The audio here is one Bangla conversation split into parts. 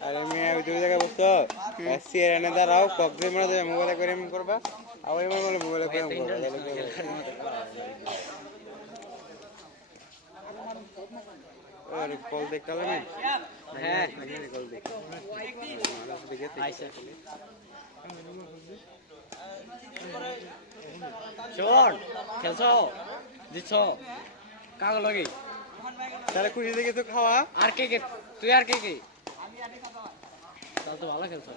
আরে মেয়ে আমি দুই জায়গায় বসছো সিয়ার এনে দাঁড়াও কবজে মনে যায় মোবাইলে করে এমন করবা আবার এমন বলে মোবাইলে করে এমন করবা আরে কল দেখতালে না হ্যাঁ কল দেখ আইসা চল খেলছো দিচ্ছ কাগজ লাগি তাহলে খুশি দেখে তো খাওয়া আর কে কে তুই আর কে কে তাহলে তো ভালো খেলছো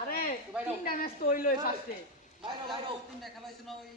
আরে তিনটা ম্যাচ তো হইলো ফার্স্টে তিনটা খেলা হইছে না ওই